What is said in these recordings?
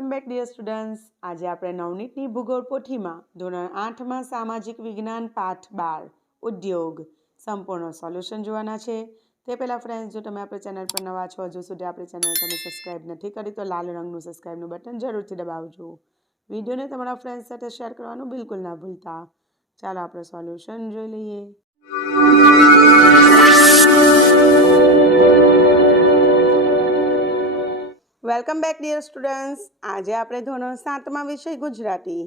Welcome back dear students. આજે આપણે નવનીતની ભૂગોળ પોથીમાં ધોરણ 8માં સામાજિક વિજ્ઞાન પાઠ 12 ઉદ્યોગ સંપૂર્ણ સોલ્યુશન જોવાના છે. તે પહેલાં ફ્રેન્ડ્સ, જો તમે આપણી ચેનલ પર નવા છો, હજુ સુધી આપણી ચેનલ તમે સબસ્ક્રાઈબ નથી કરી તો લાલ રંગનું સબસ્ક્રાઈબનું બટન જરૂરથી દબાવજો. વિડીયોને તમારા ફ્રેન્ડ્સ સાથે શેર કરવાનું બિલકુલ ના ભૂલતા. ચાલો આપણે સોલ્યુશન જોઈ લઈએ. Welcome back dear students. આજે આપણે ધોરણ 7માં વિષય ગુજરાતી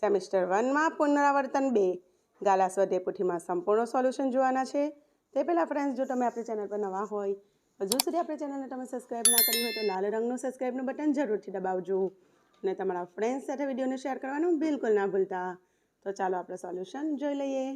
સેમિસ્ટર 1માં પુનરાવર્તન 2 ગાલા સ્વાધ્યાય પોથીમાં સંપૂર્ણ સોલ્યુશન જોવાના છે. તે પહેલાં ફ્રેન્ડ્સ, જો તમે આપણી ચેનલ પર નવા હોય, હજુ સુધી આપણી ચેનલને તમે સબસ્ક્રાઈબ ના કરી હોય તો લાલ રંગનું સબસ્ક્રાઈબનું બટન જરૂરથી દબાવજો અને તમારા ફ્રેન્ડ્સ સાથે વિડીયોને શેર કરવાનું બિલકુલ ના ભૂલતા. તો ચાલો આપણે સોલ્યુશન જોઈ લઈએ.